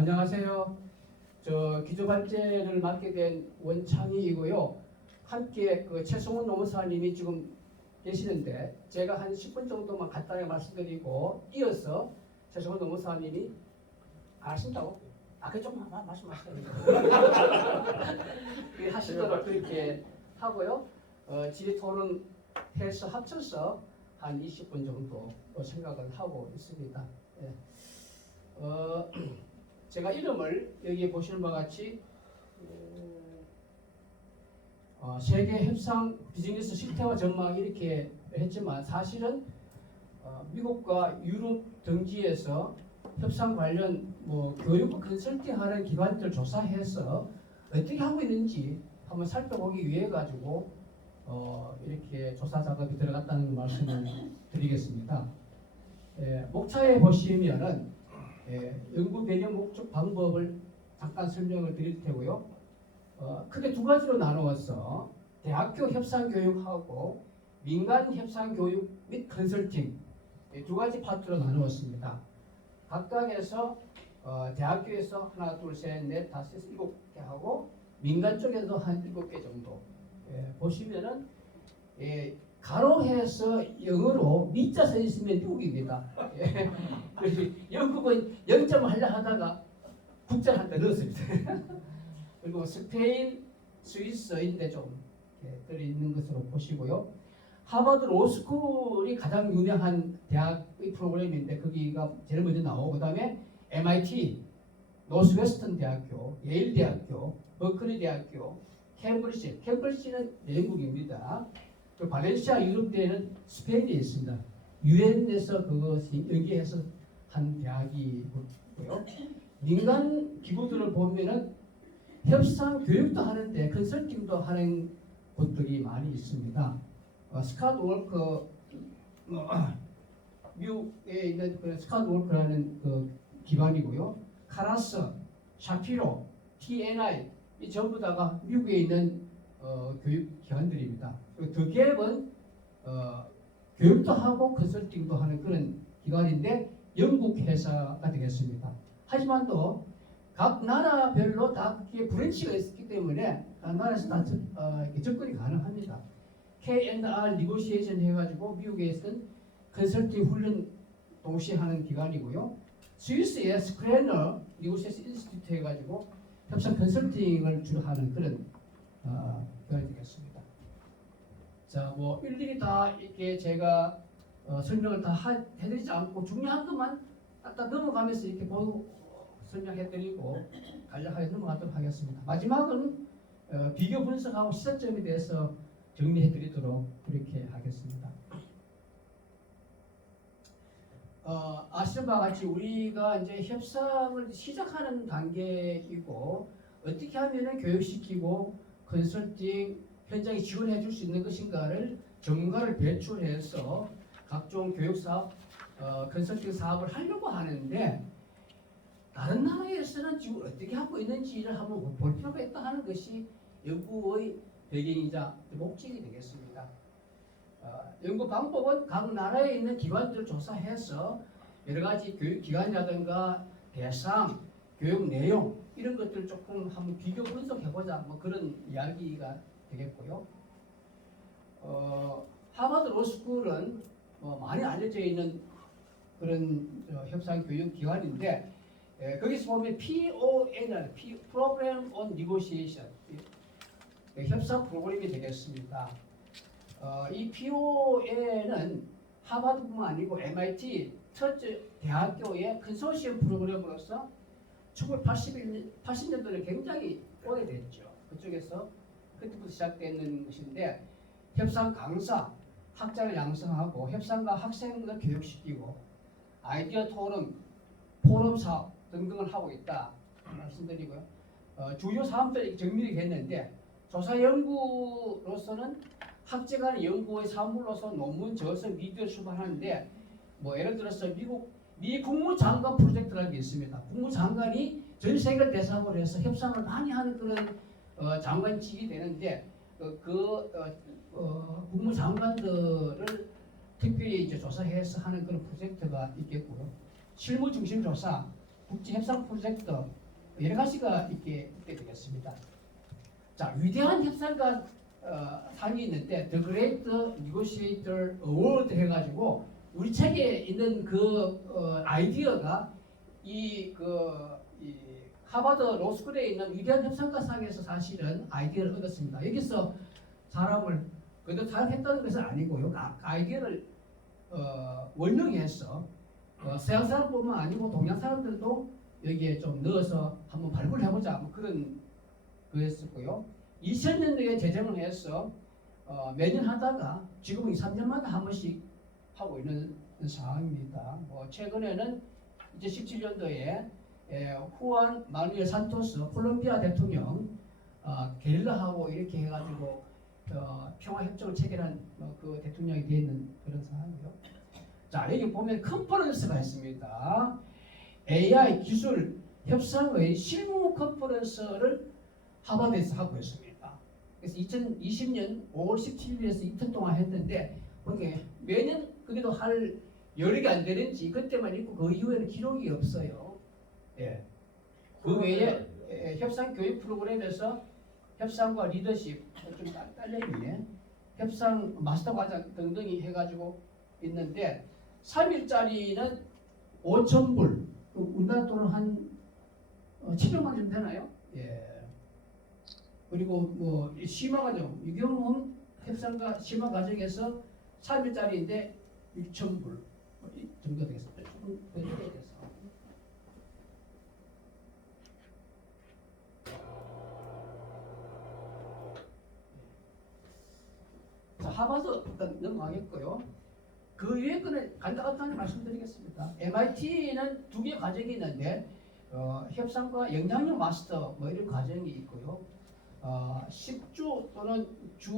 안녕하세요. 저 기초발제를 맡게 된 원창희이고요. 함께 그 최승훈 노무사님이 지금 계시는데 제가 한 10분 정도만 간단하게 말씀드리고 이어서 최승훈 노무사님이 아신다고? 그 좀 말씀하세요. 하시도록 그렇게 하고요. 질의토론해서 합쳐서 한 20분 정도 생각을 하고 있습니다. 예. 제가 이름을 여기 보시는 바와 같이 세계 협상 비즈니스 실태와 전망 이렇게 했지만 사실은 미국과 유럽 등지에서 협상 관련 교육 컨설팅하는 기관들 조사해서 어떻게 하고 있는지 한번 살펴보기 위해 가지고 이렇게 조사 작업이 들어갔다는 말씀을 드리겠습니다. 목차에 보시면은 연구 배경 목적 방법을 잠깐 설명을 드릴 테고요. 크게 두 가지로 나누어서 대학교 협상 교육하고 민간 협상 교육 및 컨설팅 두 가지 파트로 나누었습니다. 각각에서 대학교에서 하나, 둘, 셋, 넷, 다섯, 일곱 개 하고 민간 쪽에도 한 7개 정도 보시면은 가로해서 영어로 미자 써 있으면 미국입니다. 영국은 0점 하려 하다가 국자를 한대 넣었습니다. 그리고 스페인, 스위스인데 좀 들어있는 것으로 보시고요. 하버드 로스쿨이 가장 유명한 대학의 프로그램인데 거기가 제일 먼저 나오고 그 다음에 MIT, 노스웨스턴 대학교, 예일 대학교, 버클리 대학교, 캠브리지는 영국입니다. 그리고 발렌시아 유럽대는 스페인에 있습니다. 유엔에서 그것이 연계해서 한 대학이고요. 민간 기구들을 보면은 협상 교육도 하는데 컨설팅도 하는 곳들이 많이 있습니다. 스캇 월커 미국에 있는 그 스캇 월커라는 그 기관이고요. 카라스, 샤피로, TNI 이 전부 다가 미국에 있는 교육 기관들입니다. 더 교육도 하고 컨설팅도 하는 그런 기관인데 영국 회사가 되겠습니다. 하지만 또 각 나라별로 다 브랜치가 있기 때문에 각 나라에서 다 접근이 가능합니다. K&R 니고시에이션 해가지고 미국에서는 컨설팅 훈련 동시에 하는 기관이고요. 스위스의 스크래너 니고시에이션 인스티튜트 해가지고 협상 컨설팅을 주로 하는 그런 기관이 되겠습니다. 자, 일일이 다 이렇게 제가 설명을 다 해드리지 않고 중요한 것만 딱 넘어가면서 이렇게 보고 설명해드리고 간략하게 넘어가도록 하겠습니다. 마지막은 비교 분석하고 시사점에 대해서 정리해드리도록 그렇게 하겠습니다. 아시는 바와 같이 우리가 이제 협상을 시작하는 단계이고 어떻게 하면은 교육시키고 컨설팅 현장에 지원해 줄 수 있는 것인가를 전문가를 배출해서 각종 교육 사업, 컨설팅 사업을 하려고 하는데 다른 나라에서는 지금 어떻게 하고 있는지를 한번 볼 필요가 있다 하는 것이 연구의 배경이자 목적이 되겠습니다. 연구 방법은 각 나라에 있는 기관들을 조사해서 여러 가지 교육 기관이라든가 대상, 교육 내용 이런 것들 조금 한번 비교 분석해보자 그런 이야기가 되겠고요. 하버드 로스쿨은 많이 알려져 있는 그런 협상 교육 기관인데 거기서 보면 PON이라는 Program on Negotiation 협상 프로그램이 되겠습니다. 이 PON은 하버드뿐만 아니고 MIT 첫째 대학교의 컨소시엄 프로그램으로서 1980년도에 굉장히 오래됐죠. 그쪽에서 그때부터 시작되는 것인데 협상 강사, 학자를 양성하고 협상가 학생을 교육시키고 아이디어 토론, 포럼 사업 등등을 하고 있다 말씀드리고요. 주요 사업들이 정밀히 했는데 조사 연구로서는 학제간 연구의 사물로서 논문, 저서, 미디어 출판하는데 예를 들어서 미 국무장관 프로젝트라는 게 있습니다. 국무장관이 전 세계를 대상으로 해서 협상을 많이 하는 그런 장관직이 되는데 국무장관들을 특별히 이제 조사해서 하는 그런 프로젝트가 있겠고요. 실무 중심 조사, 국제 협상 프로젝트 여러 가지가 있게 되겠습니다. 자, 위대한 협상가 상이 있는데 The Great Negotiator Award 해가지고 우리 책에 있는 아이디어가 이 하버드 로스쿨에 있는 위대한 협상가상에서 사실은 아이디어를 얻었습니다. 여기서 사람을 그래도 타협했다는 것은 아니고요. 아이디어를 원명해서 서양 사람뿐만 아니고 동양 사람들도 여기에 좀 넣어서 한번 발굴해보자 뭐 그런 거였었고요. 2000년도에 제정을 해서 매년 하다가 지금은 3년마다 한 번씩 하고 있는 상황입니다. 최근에는 2017년도에 후안 마누엘 산토스 콜롬비아 대통령 게릴라하고 이렇게 해가지고 평화 협정을 체결한 그 대통령이 되어 있는 그런 상황이고요. 자, 여기 보면 컨퍼런스가 있습니다. AI 기술 협상의 실무 컨퍼런스를 하버드에서 하고 있습니다. 그래서 2020년 5월 17일에서 이틀 동안 했는데 매년 그래도 할 여력이 안 되는지 그때만 있고 그 이후에는 기록이 없어요. 예. 그 외에 협상 교육 프로그램에서 협상과 리더십 좀 딸려있네. 협상 마스터 과정 등등이 해가지고 있는데 3일짜리는 5,000불 우리나라 돈은 한 700만 좀 되나요? 예. 그리고 심화 과정 유경험 협상과 심화 과정에서 3일짜리인데 6,000불 정도 되겠습니다. 조금 더 돼서. 자, 하버드 일단 넘어가겠고요. 그 위에 거는 간단하게 말씀드리겠습니다. MIT는 2개 과정이 있는데 협상과 영향력 마스터 이런 과정이 있고요. 10주 또는 주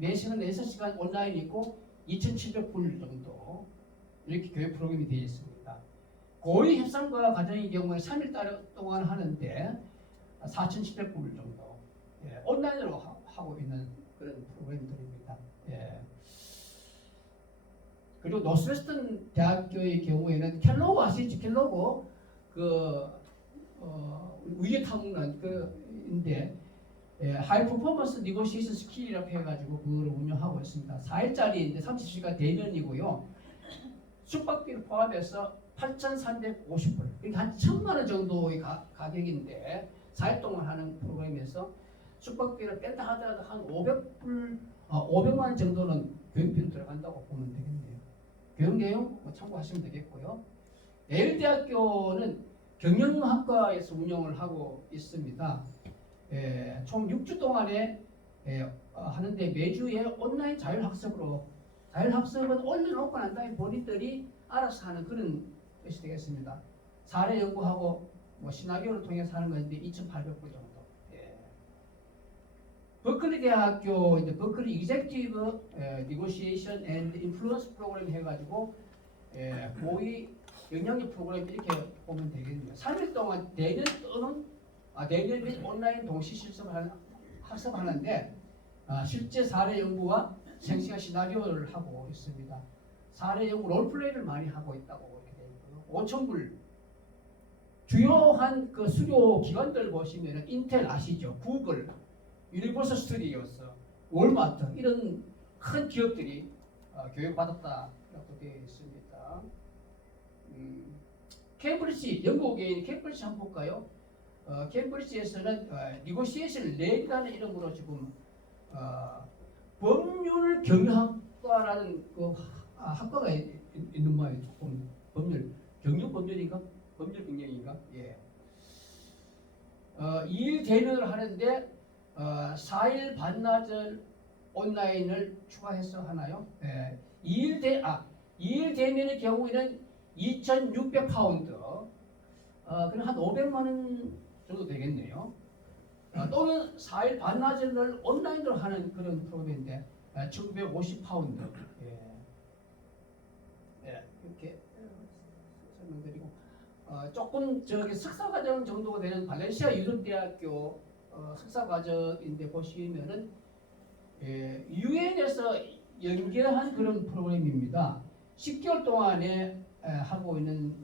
4시간, 6시간 온라인 있고 2,700불 정도 이렇게 교육 프로그램이 되어 있습니다. 고위 협상과 과정의 경우에 3일 동안 하는데 4,700불 정도 온라인으로 하고 있는 그런 프로그램들입니다. 그리고 노스웨스턴 대학교의 경우에는 켈로그 아시죠? 켈로그 위계 탐구는 인데 하이 퍼포먼스 니고시에이션 스킬이라고 해가지고 그걸 운영하고 있습니다. 4일짜리인데 30시간 대면이고요. 숙박비를 포함해서 8,350불. 그러니까 한 1,000만 원 정도의 가격인데 4일 동안 하는 프로그램에서 숙박비를 뺀다 하더라도 한 500만 원 정도는 교육비로 들어간다고 보면 되겠네요. 교육 내용 참고하시면 되겠고요. 예일대학교는 경영학과에서 운영을 하고 있습니다. 총 6주 동안에 하는데 매주에 온라인 자율학습은 올려놓고 난 다음에 본인들이 알아서 하는 그런 것이 되겠습니다. 사례 연구하고 시나리오를 통해서 하는 건데 2,800불 정도. 버클리 대학교 이제 버클리 이젝티브 니고시에이션 앤드 인플루언스 프로그램 해가지고 고위 영향력 프로그램 이렇게 보면 되겠네요. 3일 동안 대면 및 온라인 동시 학습하는데 실제 사례 연구와 생생한 시나리오를 하고 있습니다. 사례 연구 롤플레이를 많이 하고 있다고 이렇게 되어 있고요. 5,000불 주요한 수료 기관들 보시면 인텔 아시죠? 구글, 유니버설 스튜디오스, 월마트 이런 큰 기업들이 교육받았다라고 되어 있습니다. 캠브리지 영국에 있는 캠브리지 한번 볼까요? 캠브리지에서는 니고시에이션 랩이라는 이름으로 지금 법률 경영학과라는 학과가 있는 모양이에요. 조금 법률인가? 법률 경영인가? 2일 대면을 하는데 4일 반나절 온라인을 추가해서 하나요? 2일 대면의 경우에는 2,600파운드 그럼 한 500만 원 정도 되겠네요. 또는 4일 반나절을 온라인으로 하는 그런 프로그램인데 1,950파운드 이렇게 설명드리고 조금 석사과정 정도가 되는 발렌시아 유럽대학교 석사과정인데 보시면은 유엔에서 연계한 그런 프로그램입니다. 10개월 동안에 하고 있는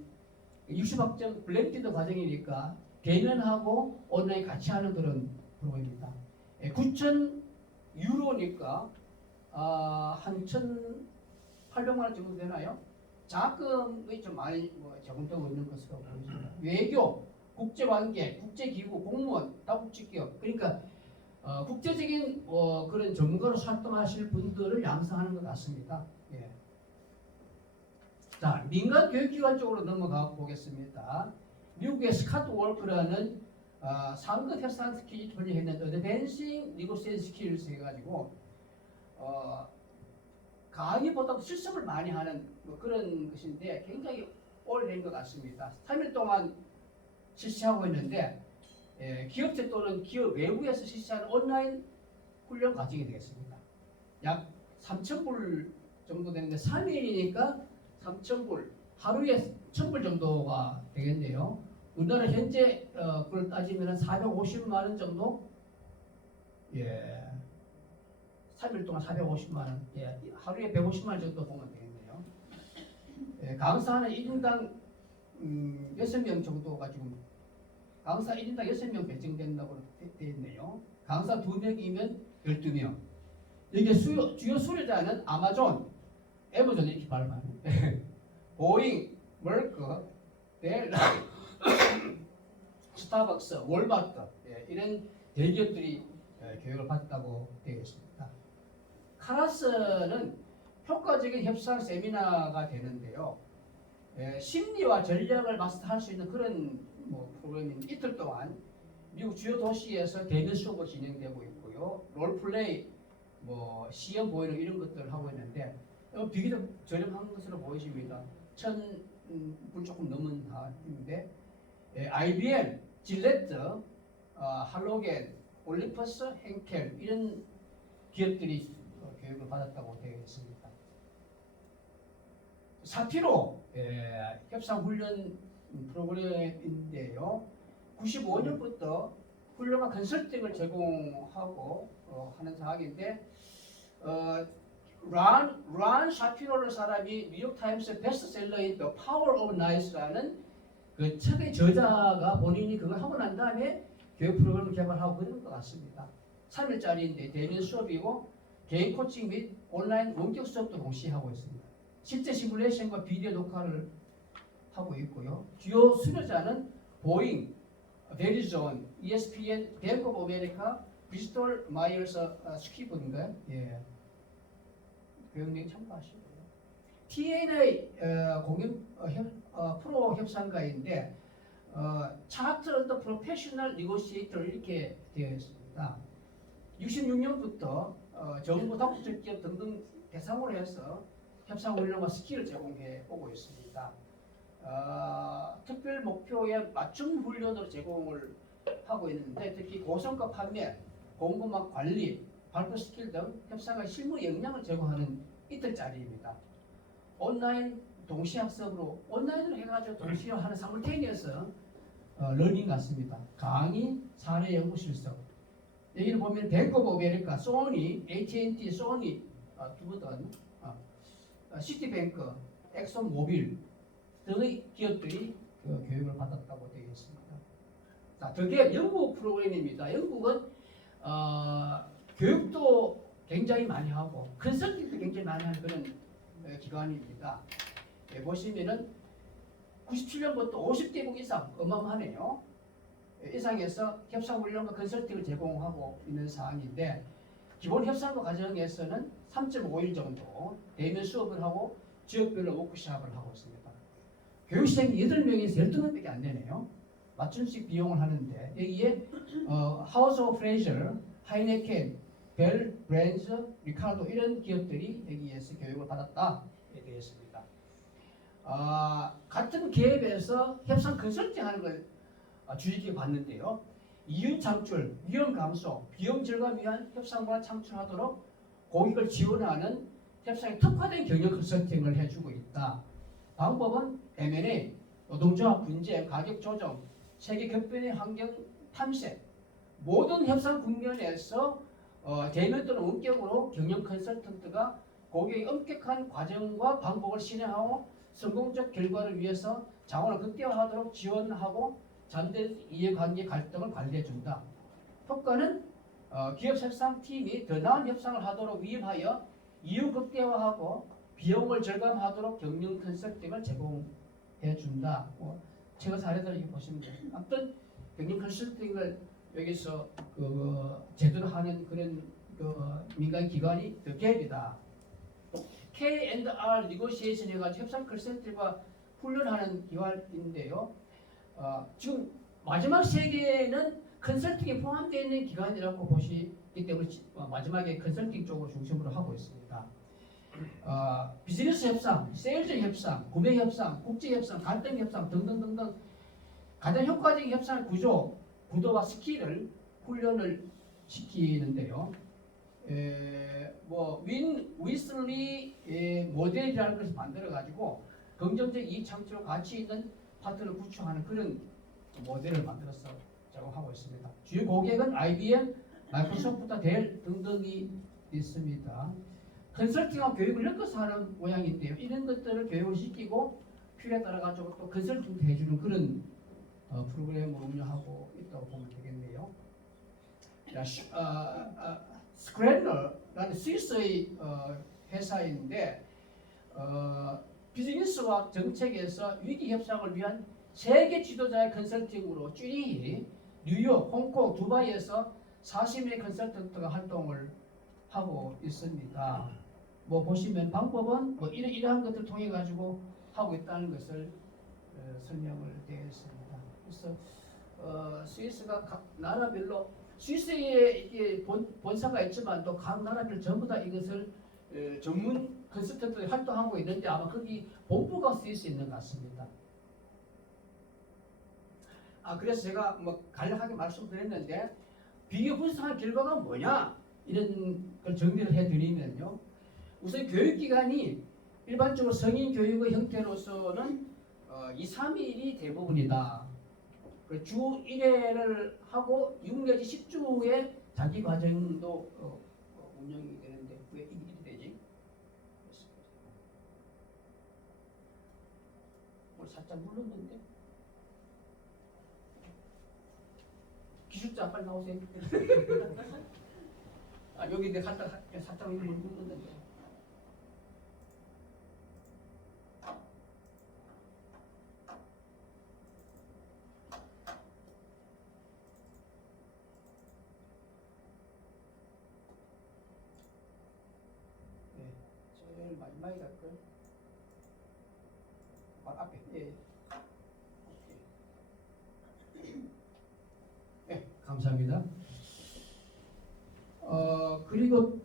60학점 블렌디드 과정이니까 대면하고 온라인 같이 하는 그런 프로그램입니다. 9,000 유로니까 한 1,800만 원 정도 되나요? 자금이 좀 많이 적응되고 있는 것으로 보입니다. 외교, 국제관계, 국제기구, 공무원, 다국제기업 그러니까 국제적인 그런 전문가로 활동하실 분들을 양성하는 것 같습니다. 예. 자, 민간 교육기관 쪽으로 넘어가 보겠습니다. 미국의 스캇 월크라는 상급 협상 스킬이 편리했는 어드밴싱 니고시에이션 스킬스 해가지고 강의보다 실습을 많이 하는 그런 것인데 굉장히 오래된 것 같습니다. 3일 동안 실시하고 있는데 기업체 또는 기업 외부에서 실시하는 온라인 훈련 과정이 되겠습니다. 약 3,000불 정도 되는데 3일이니까 3,000불 하루에 1,000불 정도가 되겠네요. 우리나라 현재 그걸 따지면 450만 원 정도? 예. 3일 동안 450만 원. 예. 하루에 150만 원 정도 보면 되겠네요. 예. 강사는 1인당 6명 정도가 지금 강사 1인당 6명 배정된다고 되어 있네요. 강사 2명이면 12명. 여기 주요 수료자는 아마존, 애마존 이렇게 발음하는 보잉, 멀크, 델, 스타벅스, 월마트 이런 대기업들이 교육을 받았다고 되어 있습니다. 카라스는 효과적인 협상 세미나가 되는데요. 심리와 전략을 마스터할 수 있는 그런 프로그램인데 이틀 동안 미국 주요 도시에서 대면 수업이 진행되고 있고요. 롤플레이, 시험 보이는 이런 것들을 하고 있는데 비교적 저렴한 것으로 보이십니다. 1,000불 조금 넘은 한인데 IBM, 질레트, 할로겐, 올림퍼스, henkel 이런 기업들이 교육을 받았다고 되어 있습니다. 사피로 협상훈련 프로그램인데요. 95년부터 훌륭한 컨설팅을 제공하고 하는 사항인데 란 샤피로라는 사람이 뉴욕타임스 베스트셀러인 The Power of Nice라는 그 책의 저자가 본인이 그걸 하고 난 다음에 교육 프로그램을 개발하고 있는 것 같습니다. 3일짜리인데 대면 수업이고 개인 코칭 및 온라인 원격 수업도 동시에 하고 있습니다. 실제 시뮬레이션과 비디오 녹화를 하고 있고요. 주요 수료자는 보잉, 베리존, ESPN, 뱅크 오브 아메리카, 브리스톨 마이어스 스퀴브인가요? 예. 교육력 참고하시고요. TNA 공연 프로 협상가인데 차트 더 프로페셔널 니고시에이터 이렇게 되어 있습니다. 66년부터 정부 다국적 기업 등등 대상으로 해서 협상 훈련과 스킬을 제공해 오고 있습니다. 특별 목표에 맞춤 훈련으로 제공을 하고 있는데 특히 고성과 판매, 공급망 관리, 발표 스킬 등 협상의 실무 역량을 제공하는 이틀짜리입니다. 온라인 동시학습으로 온라인으로 해가지고 동시에 하는 사물테니어스 러닝 같습니다. 강의, 사례 연구 실습. 여기를 보면 뱅크 오브 아메리카, 소니, AT&T, 소니 두분 시티뱅크, 엑손 모빌 등의 기업들이 교육을 받았다고 되어 있습니다. 자, 드디어 영국 프로그램입니다. 영국은 교육도 굉장히 많이 하고 컨설팅도 굉장히 많이 하는 그런 기관입니다. 보시면은 97년부터 50개국 이상 어마어마하네요. 이상에서 협상훈련과 컨설팅을 제공하고 있는 사항인데 기본 협상과 과정에서는 3.5일 정도 대면 수업을 하고 지역별로 워크숍을 하고 있습니다. 교육생이 8명에서 12명밖에 안 되네요. 맞춤식 비용을 하는데 여기에 하우스 오브 프레셔, 하이네켄, 벨, 브랜즈, 리카르도 이런 기업들이 여기에서 교육을 받았다 되었습니다. 같은 기업에서 협상 컨설팅하는 걸 주의깊게 봤는데요. 이윤 창출, 위험 감소, 비용 절감 위한 협상 문화 창출하도록 고객을 지원하는 협상에 특화된 경영 컨설팅을 해주고 있다. 방법은 M&A, 노동조합 분쟁, 가격 조정, 세계 격변의 환경 탐색, 모든 협상 국면에서 대면 또는 원격으로 경영 컨설턴트가 고객의 엄격한 과정과 방법을 실행하고 성공적 결과를 위해서 자원을 극대화하도록 지원하고 잠재 이해관계 갈등을 관리해준다. 효과는 기업 협상팀이 더 나은 협상을 하도록 위임하여 이유 극대화하고 비용을 절감하도록 경영 컨설팅을 제공해준다. 제가 사례들 이렇게 보시면 돼요. 아무튼 경영 컨설팅을 여기서 제대로 하는 그런 민간 기관이 더 갭이다. K&R 네고시에이션 해가지고 협상 컨설팅과 훈련하는 기관인데요. 지금 마지막 세 개는 컨설팅에 포함되어 있는 기관이라고 보시기 때문에 마지막에 컨설팅 쪽을 중심으로 하고 있습니다. 비즈니스 협상, 세일즈 협상, 구매 협상, 국제 협상, 갈등 협상 등등등등 가장 효과적인 협상 구도와 스킬을 훈련을 시키는데요. 윈슬리 모델이라는 것을 만들어 가지고 긍정적 이익 창출 가치 있는 파트를 구축하는 그런 모델을 만들어서 제공하고 있습니다. 주요 고객은 IBM, 마이크로소프트, 델 등등이 있습니다. 컨설팅하고 교육을 엮어서 하는 모양인데요. 이런 것들을 교육을 시키고 필요에 따라 가지고 또 컨설팅도 해주는 그런 프로그램을 운영하고 있다고 보면 되겠네요. 스크랜러라는 스위스의 회사인데 비즈니스와 정책에서 위기 협상을 위한 세계 지도자의 컨설팅으로 쭈니히 뉴욕, 홍콩, 두바이에서 40명의 컨설턴트가 활동을 하고 있습니다. 보시면 방법은 이러한 것들을 통해 가지고 하고 있다는 것을 설명을 되었습니다. 그래서 스위스가 각 나라별로 스위스에 이게 본사가 있지만 또 각 나라별 전부 다 이것을 전문 컨설턴트들이 활동하고 있는데 아마 거기 본부가 스위스에 있는 것 같습니다. 그래서 제가 간략하게 말씀드렸는데 비교 분석한 결과가 뭐냐 이런 걸 정리를 해드리면요. 우선 교육기관이 일반적으로 성인 교육의 형태로서는 2, 3일이 대부분이다. 주 1회를 하고 6 내지 10주의 자기 과정도 운영이 되는데 왜 이게 되지? 오늘 살짝 눌렀는데 기술자 빨리 나오세요. 여기 내가 살짝 눌렀는데 제일 마지막에 갈까요? 앞에 감사합니다. 그리고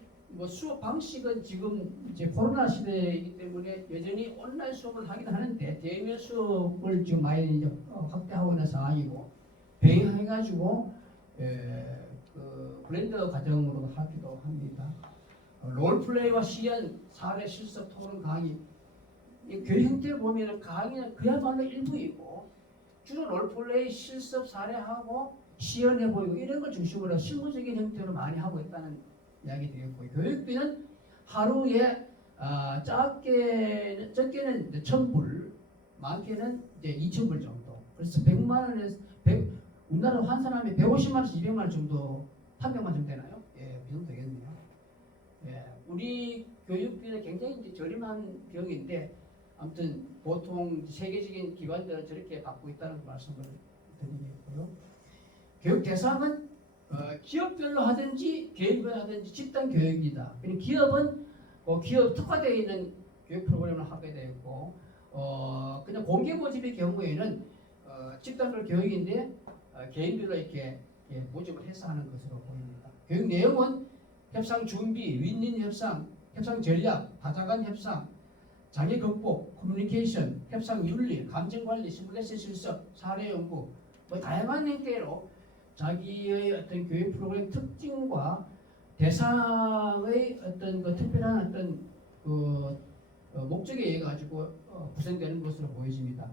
수업 방식은 지금 이제 코로나 시대이기 때문에 여전히 온라인 수업을 하긴 하는데 대면 수업을 지금 많이 이제 확대하고 있는 상황이고 병행해가지고 블렌더 과정으로 하기도 합니다. 롤플레이와 시연, 사례, 실습, 토론, 강의 교육 형태를 보면 강의는 그야말로 일부이고 주로 롤플레이, 실습, 사례하고 시연해 보이고 이런 걸 중심으로 실무적인 형태로 많이 하고 있다는 이야기 되겠고요. 교육비는 하루에 적게는 1,000불, 많게는 이제 2,000불 정도. 그래서 100만 원에서 우리나라로 환산하면 150만 원에서 200만 원 정도, 300만 원 정도 되나요? 그 정도 되겠네요. 우리 교육비는 굉장히 이제 저렴한 비용인데 아무튼 보통 세계적인 기관들은 저렇게 받고 있다는 말씀을 드리겠고요. 교육 대상은 기업별로 하든지 개인별로 하든지 집단 교육이다. 기업은 기업 특화되어 있는 교육 프로그램을 하게 되고 그냥 공개 모집의 경우에는 집단별 교육인데 개인별로 이렇게 모집을 해서 하는 것으로 보입니다. 교육 내용은 협상 준비, 윈윈 협상, 협상 전략, 다자간 협상, 장애 극복, 커뮤니케이션, 협상 윤리, 감정 관리, 시뮬레이션 실습, 사례 연구, 다양한 형태로 자기의 어떤 교육 프로그램 특징과 대상의 어떤 특별한 어떤 목적에 의해 가지고 구성되는 것으로 보여집니다.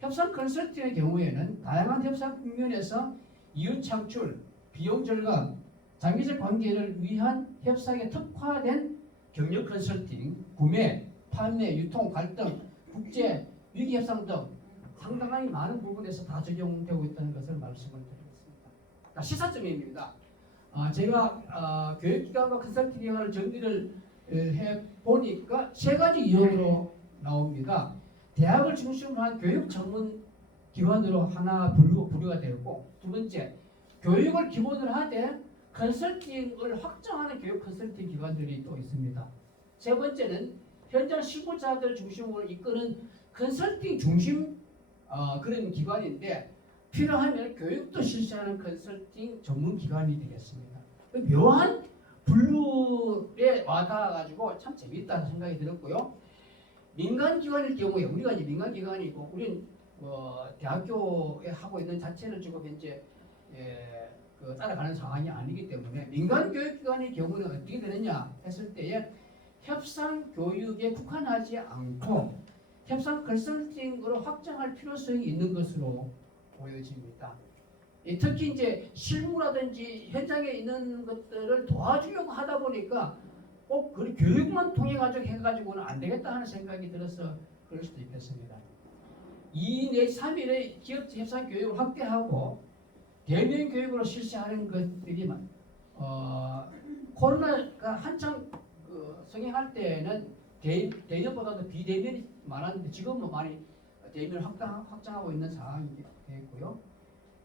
협상 컨설팅의 경우에는 다양한 협상 국면에서 이윤 창출, 비용 절감, 장기적 관계를 위한 협상에 특화된 경력 컨설팅, 구매, 판매, 유통, 갈등, 국제, 위기 협상 등 상당히 많은 부분에서 다 적용되고 있다는 것을 말씀을 드리겠습니다. 시사점입니다. 제가 교육기관과 컨설팅 기관을 정리를 해 보니까 세 가지 유형으로 나옵니다. 대학을 중심으로 한 교육 전문 기관으로 하나 분류가 되었고, 두 번째, 교육을 기본으로 하되 컨설팅을 확장하는 교육 컨설팅 기관들이 또 있습니다. 세 번째는 현장 실무자들 중심으로 이끄는 컨설팅 중심 그런 기관인데, 필요하면 교육도 실시하는 컨설팅 전문 기관이 되겠습니다. 묘한 분류에 와닿아가지고 참 재미있다는 생각이 들었고요. 민간 기관일 경우에, 우리가 이제 민간 기관이고, 우리는 대학교에 하고 있는 자체는 지금 현재 따라가는 상황이 아니기 때문에, 민간 교육기관의 경우는 어떻게 되느냐 했을 때에 협상 교육에 국한하지 않고 협상 컨설팅으로 확장할 필요성이 있는 것으로 보여집니다. 특히 이제 실무라든지 현장에 있는 것들을 도와주려고 하다 보니까 꼭 그 교육만 통해 해가지고는 안 되겠다 하는 생각이 들어서 그럴 수도 있겠습니다. 2 내지 3일의 기업 협상 교육을 확대하고 대면 교육으로 실시하는 것들이 코로나가 한창 성행할 때는 대면보다도 비대면이 많았는데, 지금은 많이 대면을 확장하고 있는 상황이 되겠고요.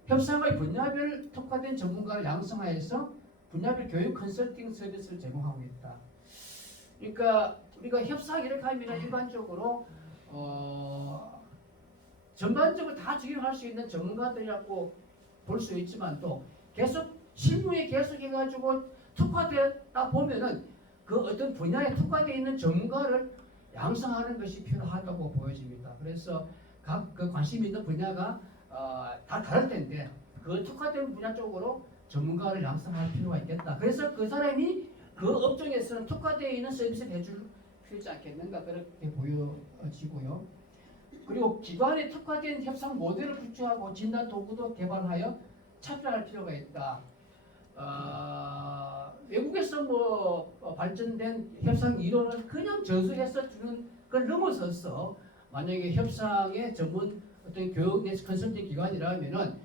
협상의 분야별 특화된 전문가를 양성하여서 분야별 교육 컨설팅 서비스를 제공하고 있다. 그러니까 우리가 협상 이렇게 하면 일반적으로 전반적으로 다 적용할 수 있는 전문가들이라고 볼 수 있지만, 또 계속 실무에 계속 해가지고 특화되다 보면은 그 어떤 분야에 특화되어 있는 전문가를 양성하는 것이 필요하다고 보여집니다. 그래서 각 그 관심 있는 분야가 다 다를 텐데, 그 특화된 분야 쪽으로 전문가를 양성할 필요가 있겠다. 그래서 그 사람이 그 업종에서는 특화되어 있는 서비스를 해줄 필요지 않겠는가, 그렇게 보여지고요. 그리고 기관에 특화된 협상 모델을 구축하고 진단 도구도 개발하여 차별할 필요가 있다. 외국에서 발전된 협상 이론을 그냥 전수해서 주는 걸 넘어서서, 만약에 협상의 전문 어떤 교육 내지 컨설팅 기관이라면은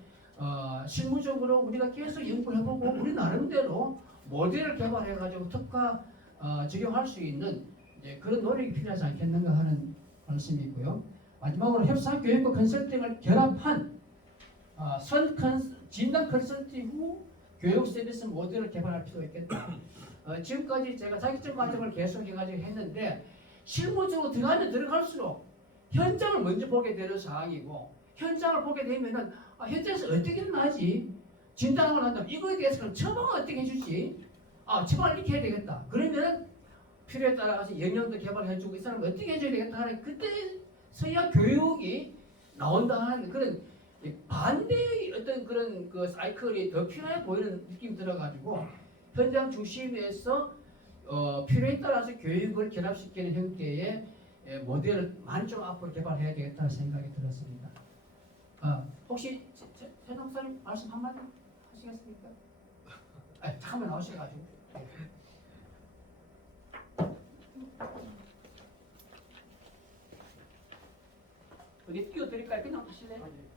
실무적으로 우리가 계속 연구를 해보고 우리 나름대로 모델을 개발해가지고 특화 적용할 수 있는 그런 노력이 필요하지 않겠는가 하는 말씀이고요. 마지막으로 협상 교육과 컨설팅을 결합한 진단 컨설팅 후 교육 서비스 모델을 개발할 필요가 있겠다. 지금까지 제가 자격증 과정을 계속해가지고 했는데, 실무적으로 들어갈수록 현장을 먼저 보게 되는 상황이고, 현장을 보게 되면은 현장에서 어떻게 일어나지? 진단을 한다면 이거에 대해서는 처방을 어떻게 해주지? 처방을 이렇게 해야 되겠다. 그러면은 필요에 따라서 영역도 개발해주고 이 사람을 어떻게 해줘야 되겠다 하는, 그때서야 교육이 나온다 하는 그런 반대의 어떤 그런 그 사이클이 더 필요해 보이는 느낌이 들어가지고, 현장 중심에서 필요에 따라서 교육을 결합시키는 형태의 모델을 많이 좀 앞으로 개발해야 되겠다는 생각이 들었습니다. 혹시 최 목사님 말씀 한마디 하시겠습니까? 잠깐만 나오셔가지고. 어디 띄워드릴까요? 그냥 하실래요?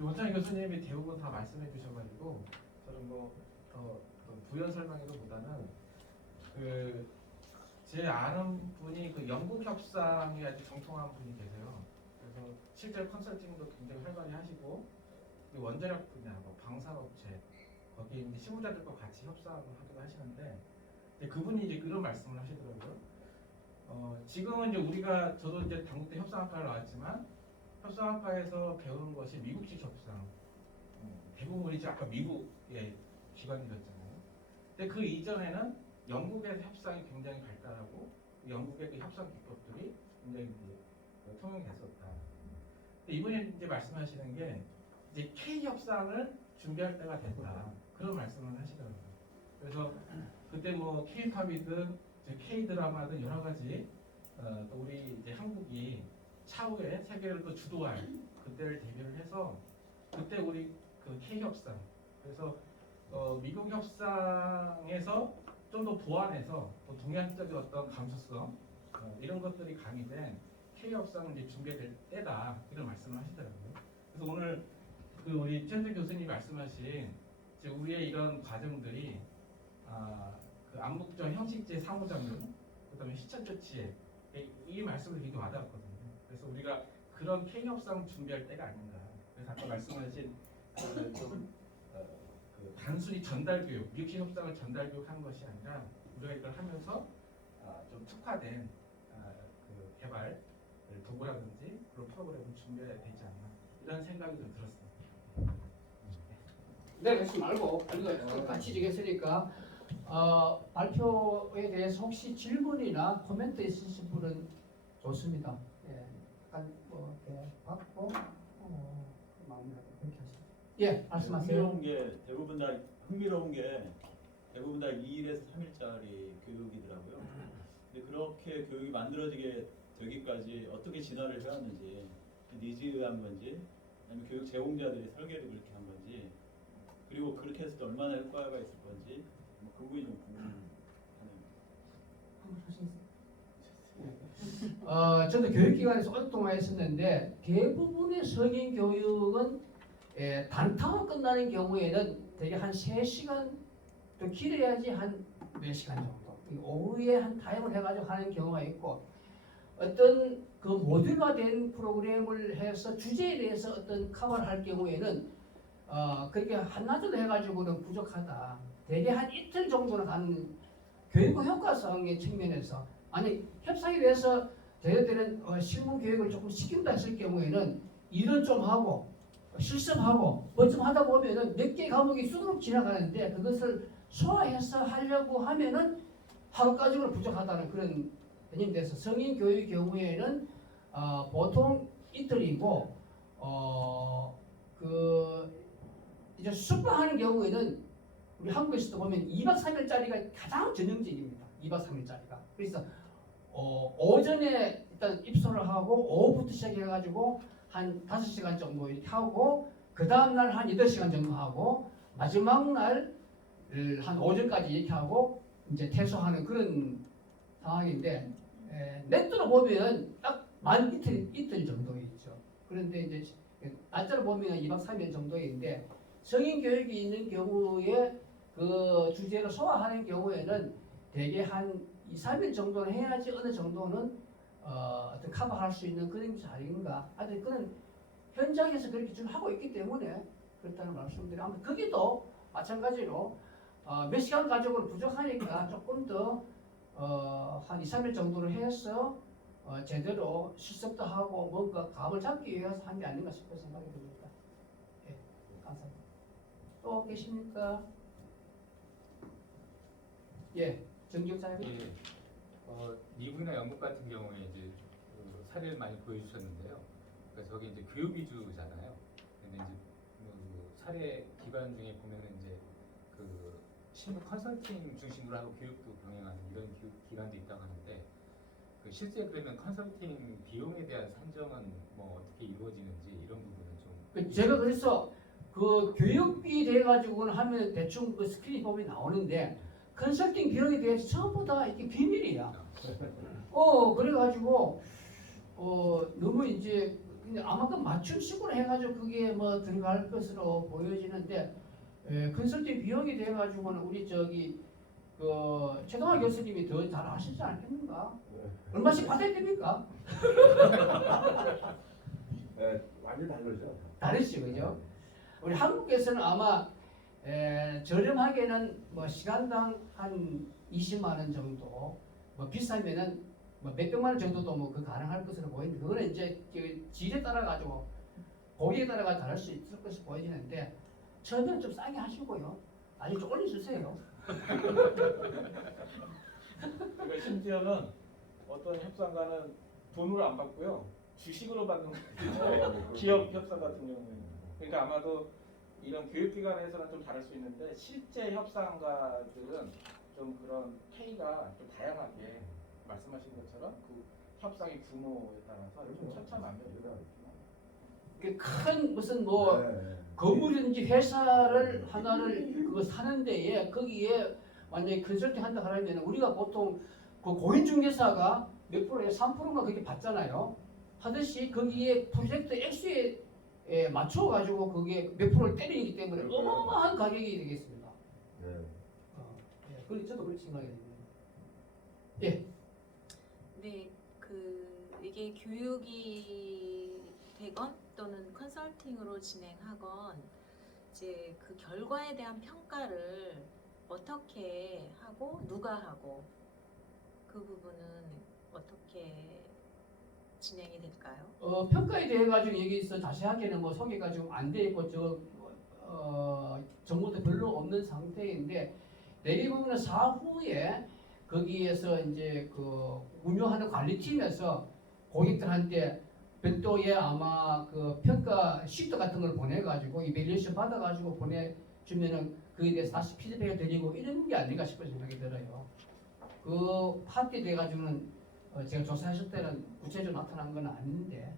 원창희 교수님이 대부분 다 말씀해 주셔가지고 저는 부연 설명이기보다는 제 아는 분이 영국 협상에 아주 정통한 분이 계세요. 그래서 실제 컨설팅도 굉장히 활발히 하시고, 원자력 분야, 방사업체 거기에 이제 실무자들과 같이 협상을 하기도 하시는데, 그분이 이제 그런 말씀을 하시더라고요. 지금은 이제 저도 이제 당국대 협상학과를 나왔지만, 협상학과에서 배우는 것이 미국식 협상, 대부분이 이제 아까 미국의 기관이었잖아요. 근데 그 이전에는 영국의 협상이 굉장히 발달하고, 영국의 그 협상 기법들이 굉장히 통용됐었다. 근데 이분이 이제 말씀하시는 게 이제 K 협상을 준비할 때가 됐다, 그런 말씀을 하시더라고요. 그래서 그때 K-팝이든 K 드라마든 여러 가지 또 우리 이제 한국이 차후에 세계를 또 주도할 그때를 대비를 해서, 그때 우리 그 K 협상, 그래서 미국 협상에서 좀 더 보완해서 또 동양적인 어떤 감수성, 이런 것들이 가미된 K 협상 이제 준비될 때다 이런 말씀을 하시더라고요. 그래서 오늘 그 우리 최현재 교수님이 말씀하신 이제 우리의 이런 과정들이 그 암묵적 형식제 상호작용 그다음에 시천조치에 이 말씀을 되게 와닿았거든요. 그래서 우리가 그런 K 협상 준비할 때가 아닌가. 그래서 아까 말씀하신 그 단순히 전달 교육, 미국식 협상을 전달 교육하는 것이 아니라 우리가 이걸 하면서 좀 특화된 그 개발 도구라든지 그런 프로그램을 준비해야 되지 않나 이런 생각이 좀 들었습니다. 네, 그러지 말고 이거 같이 지겠으니까 발표에 대해서 혹시 질문이나 코멘트 있으신 분은 좋습니다. 예, 약간 뭐 이렇게 받고 마무리하도록 그렇게 하시죠. 예, 말씀하세요. 흥미로운 게 대부분 다 2일에서 3일짜리 교육이더라고요. 근데 그렇게 교육이 만들어지게 되기까지 어떻게 진화를 해왔는지, 니즈에 의한 건지, 아니면 교육 제공자들이 설계를 그렇게 한 건지, 그리고 그렇게 했을 때 얼마나 효과가 있을 건지, 그 부분이 좀 궁금하네요. 저도 교육기관에서 오랫동안 했었는데 대부분의 성인 교육은 단타가 끝나는 경우에는 대개 한 3시간 또 길어야지 한 4시간 정도 오후에 한 타임을 해가지고 하는 경우가 있고 어떤 그 모듈화된 프로그램을 해서 주제에 대해서 어떤 커버를 할 경우에는 그렇게 한나절 해가지고는 부족하다. 대개 한 이틀 정도는 가는 교육의 효과성의 측면에서 아니 협상에 대해서 대회들은 실무 교육을 조금 시킨다 했을 경우에는 일은 좀 하고 실습하고 뭐 좀 하다 보면은 몇 개 과목이 수두룩 지나가는데 그것을 소화해서 하려고 하면은 하루까지는 부족하다는 그런 개념이 돼서 성인 교육 경우에는 보통 이틀이고 그 이제 숙박하는 경우에는 우리 한국에서도 보면 2박 3일짜리가 가장 전형적입니다. 2박 3일짜리가. 그래서 오전에 일단 입소를 하고 오후부터 시작해가지고 한 5시간 정도 이렇게 하고 그 다음날 한 8시간 정도 하고 마지막 날 한 오전까지 이렇게 하고 이제 퇴소하는 그런 상황인데 네트로 보면 딱 만 이틀 정도 있죠. 그런데 이제 날짜로 보면 2박 3일 정도인데 성인 교육이 있는 경우에 그 주제를 소화하는 경우에는 대개 한 2, 3일 정도는 해야지 어느 정도는 어떤 커버할 수 있는 그런 자리인가. 하여튼 그런 현장에서 그렇게 좀 하고 있기 때문에 그렇다는 말씀드리고 아무튼 거기도 마찬가지로 몇 시간 가지고는 부족하니까 조금 더 한 2, 3일 정도로 해서 제대로 실습도 하고 뭔가 감을 잡기 위해서 한 게 아닌가 싶어 생각이 듭니다. 예, 감사합니다. 또 계십니까? 예, 정기욱사님. 예, 미국이나 영국 같은 경우에 이제 그 사례를 많이 보여주셨는데요. 그러니까 저기 이제 교육 위주잖아요. 근데 이제 그 사례 기관 중에 보면은 이제 그 실무 컨설팅 중심으로 하고 교육도 병행하는 이런 교육 기관도 있다고 하는데 그 실제 그러면 컨설팅 비용에 대한 산정은 뭐 어떻게 이루어지는지 이런 부분은 좀. 제가 그래서 그 교육비 돼 가지고는 하면 대충 그 스크린 법이 나오는데 컨설팅 비용에 대해서 전부 다 이게 비밀이야. 그래가지고 너무 이제 아마 그 맞춤식으로 해가지고 그게 뭐 들어갈 것으로 보여지는데 컨설팅 비용이 돼가지고는 우리 저기 그 최동환 교수님이 더 잘 아시지 않겠는가? 얼마씩 받아야 됩니까? 완전 다르죠. 다르지 그죠? 우리 한국에서는 아마 저렴하게는 뭐 시간당 한 20만 원 정도, 뭐 비싸면은 뭐 몇백만 원 정도도 뭐 그 가능할 것으로 보이는데 그거는 이제 그 질에 따라 가지고 고기에 따라가 다를 수 있을 것으로 보여지는데 처음에는 좀 싸게 하시고요. 아니 좀 올려주세요. 그러니까 심지어는 어떤 협상가는 돈으로 안 받고요 주식으로 받는 거예요. 기업 협상 같은 경우에는. 그러니까 아마도 이런 교육기관에서는 좀 다를 수 있는데 실제 협상가들은 좀 그런 K가 좀 다양하게 말씀하신 것처럼 그 협상의 규모에 따라서 좀 천차만별이다. 큰 무슨 뭐 건물이든지 회사를 하나를 그거 사는 데에 거기에 만약에 컨설팅 한다 그러면 우리가 보통 그 공인중개사가 몇 프로에 3%가 그렇게 받잖아요. 하듯이 거기에 프로젝트 액수에 맞춰 가지고 그게 몇 프로를 때리기 때문에 어마어마한 가격이 되겠습니다. 네. 그래 저도 그렇게 생각이 됩니다. 예. 네, 이게 교육이 되건 또는 컨설팅으로 진행하건 이제 그 결과에 대한 평가를 어떻게 하고 누가 하고 그 부분은 어떻게 진행이 될까요? 평가에 대해 가지고 여기서 자세하게는 뭐 소개가 좀 안 돼 있고 정보도 별로 없는 상태인데 내리 보면 사후에 거기에서 이제 그 운영하는 관리팀에서 고객들한테 별도의 아마 그 평가 시트 같은 걸 보내가지고 이밸리에이션 받아가지고 보내주면은 그에 대해서 다시 피드백을 드리고 이런 게 아닌가 싶은 생각이 들어요. 그 파트에 대해 가지고는 제가 조사했을 때는 구체적으로 나타난 건 아닌데